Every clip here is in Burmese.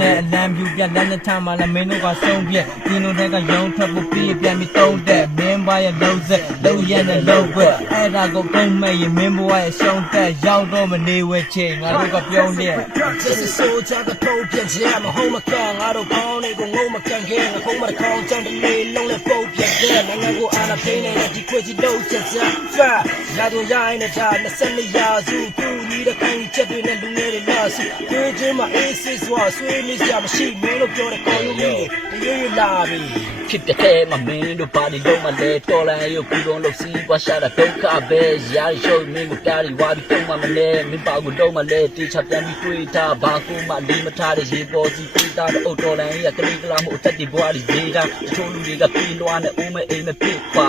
နဲ့အလံပြူပြလက်နဲ့ချမှလည်းမင်းတို့ကဆုံးပြဒီလိုတဲ့ကရုံးထွက်ဖို့ပြီးပြန်ပြီးသုံးတဲ့မင်းဘွားရဲ့လုံးစက်လုံးရက်နဲ့လုံးွက်အဲ့ဒါကိုကုန်းမဲ့ရင်မင်းဘွားရဲ့ရှုံးတက်ရောက်တော့မနေဝဲချေငါတို့ကပြုံးတဲ့ Just a soldier ကထုတ်ပြန်ချင်မဟုတ်မကန်ငါတို့ကောင်းနေကိုငုံမကန်ခဲ့ငါခုံးမကောင်းချမ်းတလေးလုံးနဲ့ပုတ်ပြတ်တဲ့နိုင်ငံကိုအာဏာသိမ်းနေတဲ့ဒီခွေကြီးလုံးချက်စဖာလာတော့ရိုင်းနေတာ22ရာစုသူညီတဲ့ခိုင်ချက်တွေနဲ့လူငယ်တွေလာစုတွေးချင်းမှာအေးစစ်စွာဆွေးနေကြမရှိမင်းတို့ပြောတဲ့ကောင်းရုံးလေးတရွေ့လာပြီ ဖြစ်တဲ့ထဲမှာမင်းတို့ပါတီလုံးမလဲတော်လန်ရုပ်ကူလုံးလို့စီးပွားရှာတာဒုက္ခပဲရာရုပ်မင်းကိုတားရီဝါပြီးတုံးမမလဲမင်းပါကိုတုံးမလဲတေချပြန်ပြီးတွေးထားဘာကူမှလီမထားတဲ့ရေပေါ်စီတွေးထားတဲ့အုတ်တော်လန်ရဲ့ကလေးကလာမှုအသက်တွေဘွားတွေရေးတာတချို့လူတွေကပြေးလွှားနဲ့အိုးမအိမ်မဖြစ်ပါ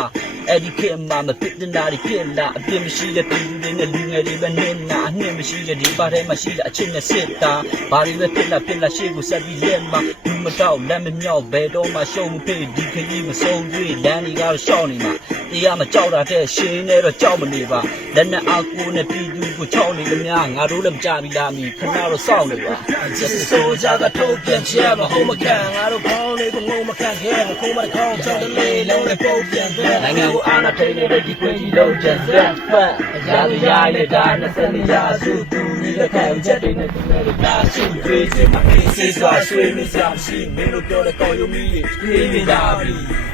အဲ့ဒီခေတ်မှာမဖြစ်တဲ့နာတွေဖြစ်လာအပြစ်မရှိတဲ့ပြည်သူတွေနဲ့လူငယ်တွေပဲနေနာအနှင်းမရှိတဲ့ဒီပါထဲမှာရှိတဲ့အချင်းနဲ့စစ်တာဘာတွေပဲဖြစ်လာရှေ့ကိုဆက်ပြီးလက်မှာလူမတော့လက်မမြောက်ဘယ်တော့မှရှုံးမဖြစ်ဒီခရီးမဆုံးတွေ့လမ်းတွေကတော့ရှောက်နေမှာတရားမကြောက်တာတဲ့ရှင်းနေတော့ကြောက်မနေပါလက်နဲ့အကူနဲ့ပြည်သူကိုချောက်နေကြများငါတို့လည်းမကြပြီလားမီခဏတော့စောင့်နေပါ Just a soldier ကထုတ်ပြန်ချင်မဟုတ်မကန်ငါတို့ကောင်းနေကိုငုံမကန်ခဲ့ငါခုံးမကောင်းချမ်းတလေးလုံးနဲ့ပုတ်ပြတ်တဲ့နိုင်ငံကိုအာဏာသိမ်းနေတဲ့ဒီခွေကြီးလုံးချက်စဖာရာလူရိုင်းနေတာ22ရာစုသူညီတဲ့ခိုင်ချက်တွေနဲ့သူနဲ့လာရှိတွေးချင်မှာအေးစစ်စွာဆွေးနေကြမရှိမင်းတို့ပြောတဲ့ကောင်းရုံးကြီးတွေးနေကြပြီ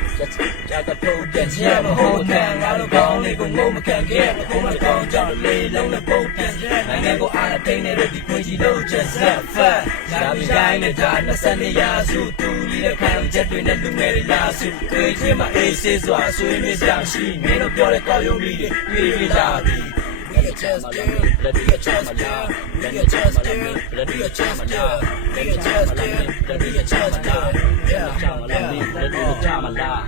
just a project ရမဟုတ်ကန်ငါတို့ကောင်းလေးကိုငုံမကန်ခဲ့ဘုံမကောင်းကြောင့်လေးလုံးနဲ့ပုံပြန်နိုင်ငံကိုအားနဲ့တိုင်းနေတဲ့ဒီခွေကြီးလုံးချက်စဖတ်ရာပြီးတိုင်းနဲ့ဒါ22ရာစုတူနေတဲ့ခံချက်တွေနဲ့လူငယ်တွေလာစုတွေးချင်းမှာအေးစစ်စွာဆွေးနွေးကြရှိမင်းတို့ပြောတဲ့ကောင်းရုံးကြီးတွေပြေးကြပြီ Just do, let me just do, let me just do, let me just do, let me just do, let me just do, yeah, yeah, yeah.